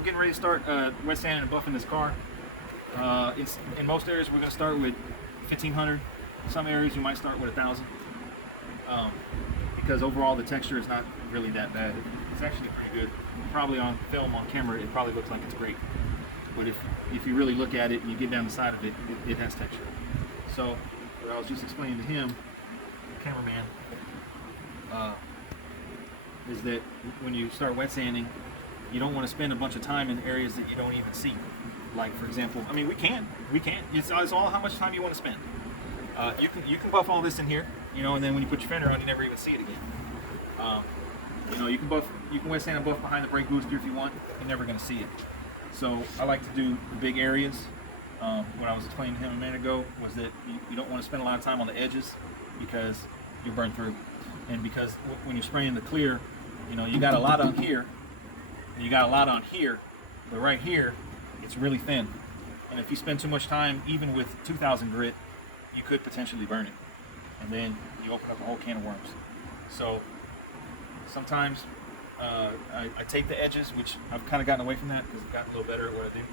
we're getting ready to start wet sanding and buffing this car. In most areas, we're going to start with 1,500. Some areas you might start with 1,000, because overall the texture is not really that bad. It's actually pretty good. Probably on film, on camera, it probably looks like it's great. But if you really look at it and you get down the side of it, it has texture. So what I was just explaining to him, the cameraman, is that when you start wet sanding, you don't want to spend a bunch of time in areas that you don't even see. Like, for example, I mean, we can. It's all how much time you want to spend. You can buff all this in here, you know, and then when you put your fender on, you never even see it again. You know, you can wet sand and buff behind the brake booster if you want. You're never going to see it. So I like to do the big areas. What I was explaining to him a minute ago was that you don't want to spend a lot of time on the edges because you burn through. And because when you're spraying the clear, you know, you got a lot on here, and you got a lot on here, but right here, it's really thin. And if you spend too much time, even with 2000 grit, you could potentially burn it. And then you open up a whole can of worms. So sometimes I tape the edges, which I've kind of gotten away from that because I've gotten a little better at what I do.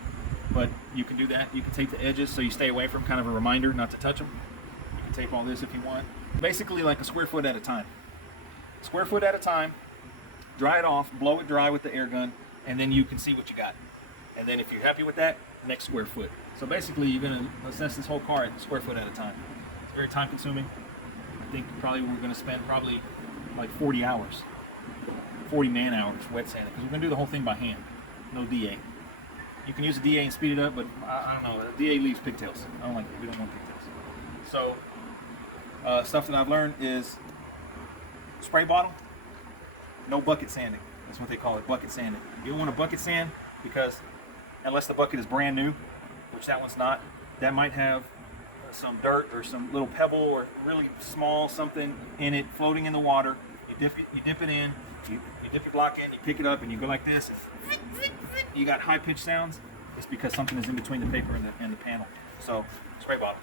But you can do that. You can tape the edges so you stay away from, kind of a reminder not to touch them. You can tape all this if you want. Basically like a square foot at a time. Square foot at a time, dry it off, blow it dry with the air gun, and then you can see what you got. And then if you're happy with that, next square foot. So basically you're going to assess this whole car at a square foot at a time. It's very time consuming. I think probably we're going to spend probably like 40 hours, 40 man hours wet sanding, because we're going to do the whole thing by hand, no DA. You can use a DA and speed it up, but I don't know, the DA leaves pigtails. I don't like it, we don't want pigtails. So stuff that I've learned is spray bottle, no bucket sanding. That's what they call it, bucket sanding. You don't want to bucket sand because unless the bucket is brand new, which that one's not, that might have some dirt or some little pebble or really small something in it floating in the water. You dip it in, you dip your block in, you pick it up and you go like this. You got high-pitched sounds. It's because something is in between the paper and the panel. So spray bottle.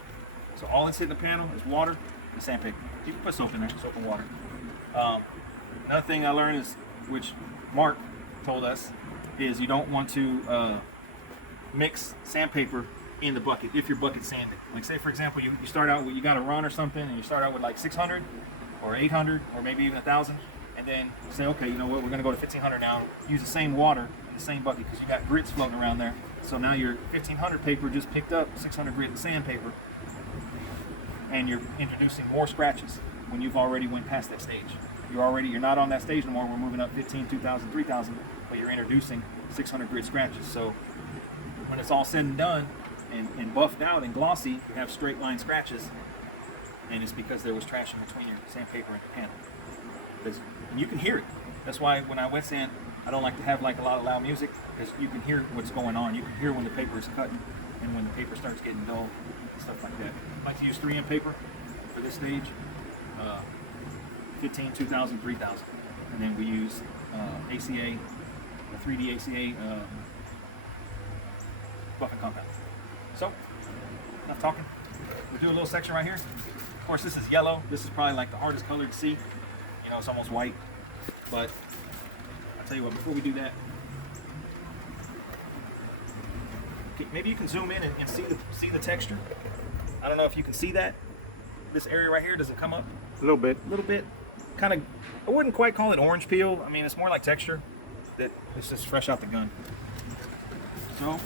So all that's hitting the panel is water and sandpaper. You can put soap in there, soap and water. Another thing I learned is, which Mark told us, is you don't want to mix sandpaper in the bucket if you're bucket sanding. Like say for example, you start out with, you got a run or something, and you start out with like 600 or 800 or maybe even 1,000, and then you say, okay, you know what, we're going to go to 1,500 now. Use the same water in the same bucket because you got grits floating around there. So now your 1,500 paper just picked up 600 grit sandpaper, and you're introducing more scratches when you've already went past that stage. You're not on that stage anymore. We're moving up 15, 2,000, 3,000, but you're introducing 600 grit scratches. So when it's all said and done and buffed out and glossy, you have straight line scratches, and it's because there was trash in between your sandpaper and your panel. And you can hear it. That's why when I wet sand, I don't like to have like a lot of loud music, because you can hear what's going on. You can hear when the paper is cutting and when the paper starts getting dull and stuff like that. I like to use 3M paper for this stage. 15, 2,000, 3,000, and then we use ACA, the 3D ACA buffing compound. So, enough talking. We'll do a little section right here. Of course, this is yellow. This is probably like the hardest color to see. You know, it's almost white. But I'll tell you what, before we do that, okay, maybe you can zoom in and see the texture. I don't know if you can see that. This area right here, does it come up? A little bit. A little bit. Kind of, I wouldn't quite call it orange peel. I mean, it's more like texture that it's just fresh out the gun. So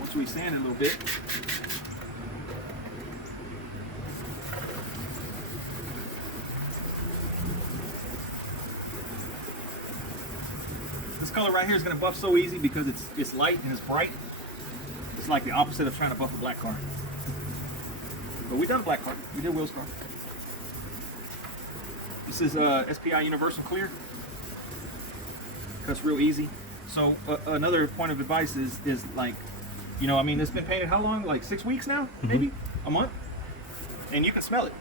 once we sand it a little bit, this color right here is going to buff so easy because it's light and it's bright. It's like the opposite of trying to buff a black car. But we done a black car. We did Will's car. This is SPI Universal Clear. Cuts real easy. So another point of advice is like, you know, I mean, it's been painted how long? Like 6 weeks now? Maybe? A month? And you can smell it.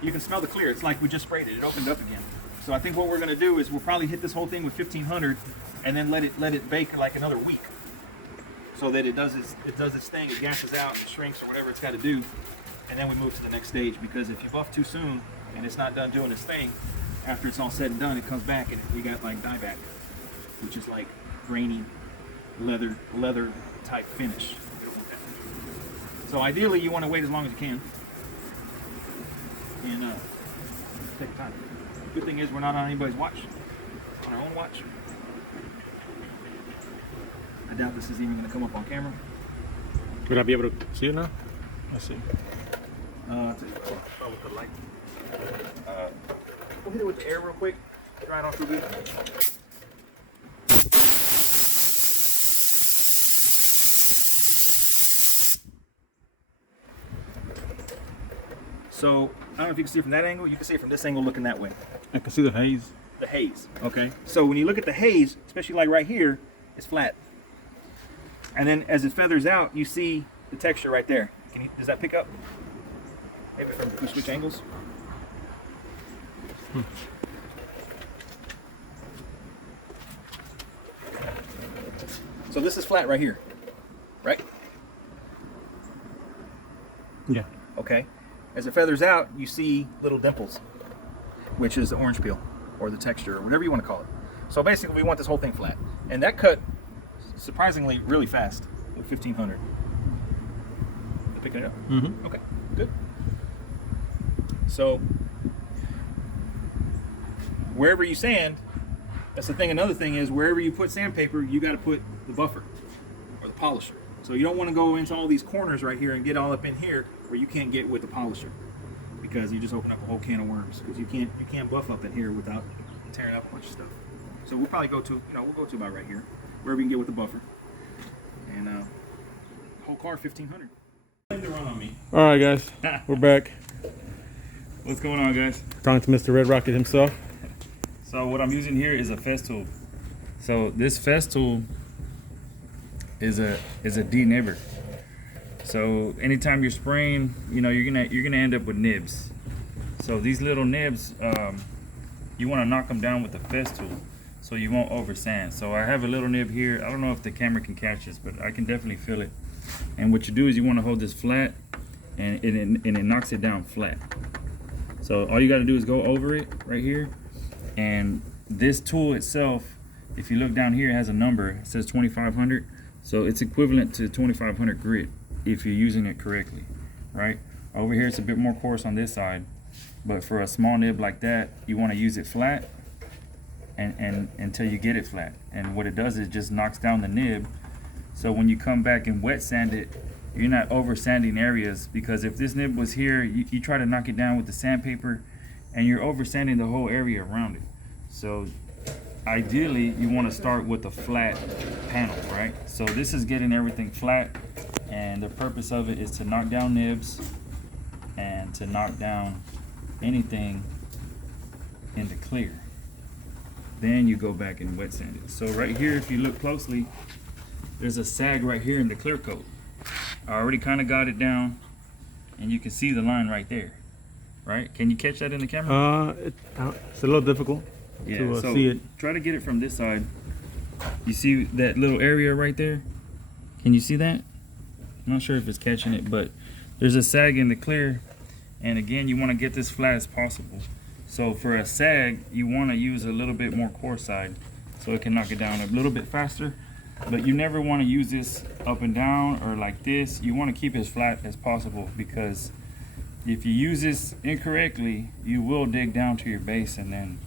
You can smell the clear. It's like we just sprayed it. It opened up again. So I think what we're going to do is we'll probably hit this whole thing with 1,500 and then let it bake like another week, so that it does its thing. It gasses out and shrinks or whatever it's got to do, and then we move to the next stage. Because if you buff too soon and it's not done doing its thing, after it's all said and done, it comes back and we got like dieback, which is like grainy, leather type finish. We don't want that. So ideally, you want to wait as long as you can, and take time. Good thing is we're not on anybody's watch, on our own watch. I doubt this is even going to come up on camera. Would I be able to see it now? Let's see. I'll tell you what, I'll with the light. We'll hit it with the air real quick. Dry it off real good. So, I don't know if you can see it from that angle. You can see it from this angle looking that way. I can see the haze. The haze, okay? So when you look at the haze, especially like right here, it's flat. And then as it feathers out, you see the texture right there. Does that pick up? Maybe from if we switch angles. So this is flat right here, right? Yeah. Okay. As it feathers out, you see little dimples, which is the orange peel or the texture or whatever you want to call it. So basically we want this whole thing flat. And that cut surprisingly really fast with 1500. You picking it up? Mm-hmm. Okay, good. So wherever you sand, that's the thing. Another thing is wherever you put sandpaper, you got to put the buffer or the polisher. So you don't want to go into all these corners right here and get all up in here where you can't get with the polisher, because you just open up a whole can of worms, because you can't buff up in here without tearing up a bunch of stuff. So we'll probably go to, we'll go to about right here, where we can get with the buffer. And whole car 1500. To run on me. All right, guys, we're back. What's going on, guys? Talking to Mr. Red Rocket himself. So what I'm using here is a festool. So this festool is a denibber. So anytime you're spraying, you're gonna end up with nibs. So these little nibs, you want to knock them down with the festool, so you won't over sand. So I have a little nib here. I don't know if the camera can catch this, but I can definitely feel it. And what you do is you want to hold this flat, and it knocks it down flat. So all you got to do is go over it right here. And this tool itself, if you look down here, it has a number. It says 2500. So it's equivalent to 2500 grit if you're using it correctly, right? Over here it's a bit more coarse on this side, but for a small nib like that, you want to use it flat and until you get it flat. And what it does is just knocks down the nib. So when you come back and wet sand it, you're not over sanding areas, because if this nib was here, you try to knock it down with the sandpaper and you're over sanding the whole area around it. So ideally you want to start with a flat panel, right? So this is getting everything flat, and the purpose of it is to knock down nibs and to knock down anything in the clear. Then you go back and wet sand it. So right here, if you look closely, there's a sag right here in the clear coat. I already kind of got it down, and you can see the line right there, right? Can you catch that in the camera? It's a little difficult to so see it. Try to get it from this side. You see that little area right there? Can you see that? I'm not sure if it's catching it, but there's a sag in the clear, and again, you want to get this flat as possible. So for a sag, you want to use a little bit more coarse side so it can knock it down a little bit faster. But you never want to use this up and down or like this. You want to keep it as flat as possible, because if you use this incorrectly, you will dig down to your base, and then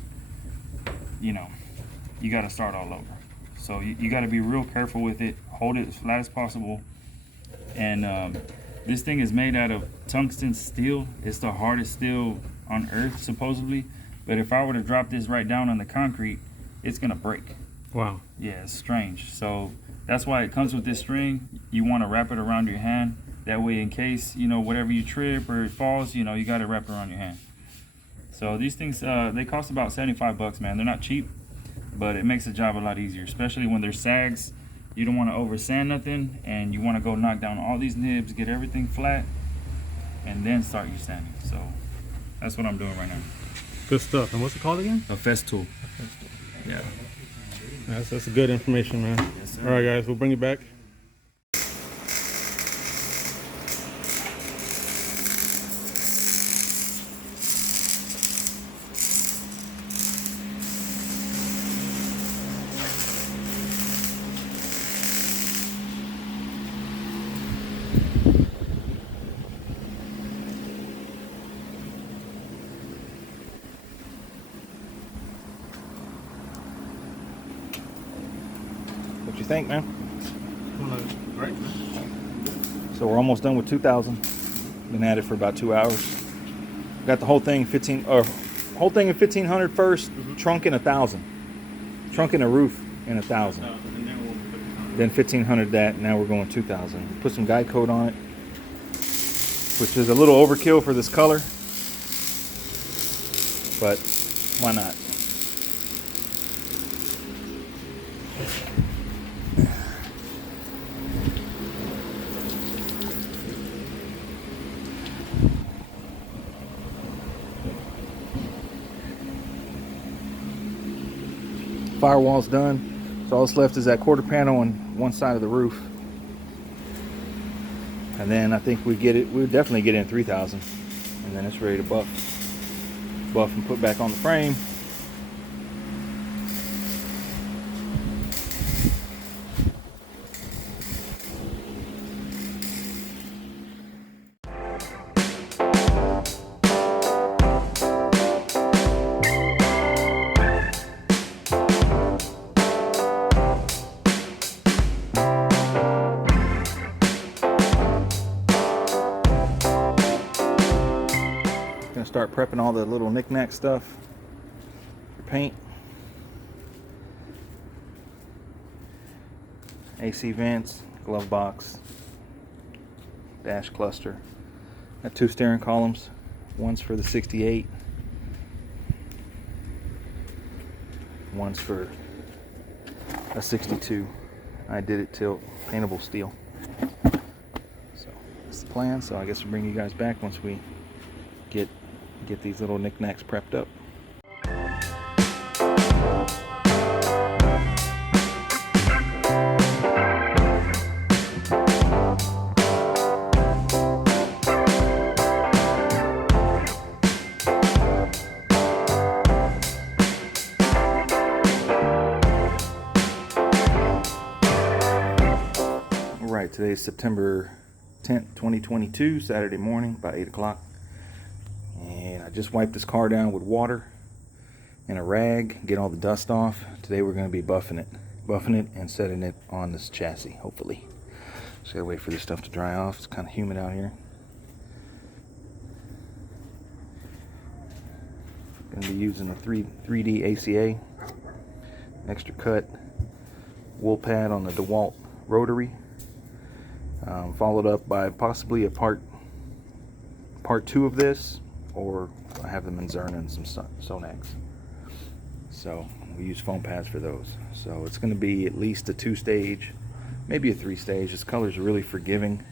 you got to start all over. So you got to be real careful with it. Hold it as flat as possible. And this thing is made out of tungsten steel. It's the hardest steel on earth, supposedly. But if I were to drop this right down on the concrete, it's gonna break. Wow. Yeah, it's strange. So that's why it comes with this string. You want to wrap it around your hand. That way, in case whatever you trip or it falls, you got to wrap it around your hand. So these things, they cost about 75 bucks, man. They're not cheap, but it makes the job a lot easier, especially when there's sags. You don't want to over sand nothing, and you want to go knock down all these nibs, get everything flat, and then start your sanding. So that's what I'm doing right now. Good stuff. And what's it called again? A festool. Yeah. That's good information, man. Yes, sir. All right, guys, we'll bring it back. What you think, man? Right? So we're almost done with 2,000. Been at it for about 2 hours. Got the whole thing in 1,500 first. Trunk in 1,000. Trunk in a roof in 1,000. Then 1,500 that. Now we're going 2,000. Put some guide coat on it, which is a little overkill for this color, but why not? Firewall's done. So all that's left is that quarter panel on one side of the roof. And then I think we'll definitely get in 3,000. And then it's ready to buff and put back on the frame. Gonna start prepping all the little knick-knack stuff for paint. AC vents, glove box, dash cluster. Got 2 steering columns. One's for the 68. One's for a 62. I did it tilt, paintable steel. So that's the plan. So I guess we'll bring you guys back once we get these little knickknacks prepped up. All right, today is September 10th, 2022, Saturday morning, about 8 o'clock. And I just wiped this car down with water and a rag, get all the dust off. Today we're going to be buffing it and setting it on this chassis, hopefully. Just gotta wait for this stuff to dry off. It's kind of humid out here. Going to be using a 3D ACA, extra cut wool pad on the DeWalt rotary, followed up by possibly a part 2 of this, or I have them in Zerna and some Sonax. So we use foam pads for those. So it's going to be at least a 2-stage, maybe a 3-stage. This color is really forgiving,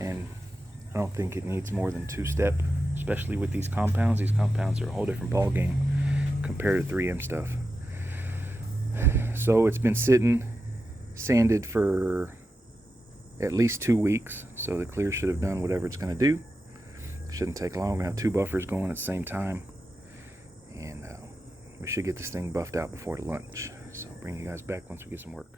and I don't think it needs more than 2-step, especially with these compounds. These compounds are a whole different ball game compared to 3M stuff. So it's been sitting sanded for at least 2 weeks, so the clear should have done whatever it's going to do. Shouldn't take long. We're going to have 2 buffers going at the same time, and we should get this thing buffed out before lunch. So I'll bring you guys back once we get some work.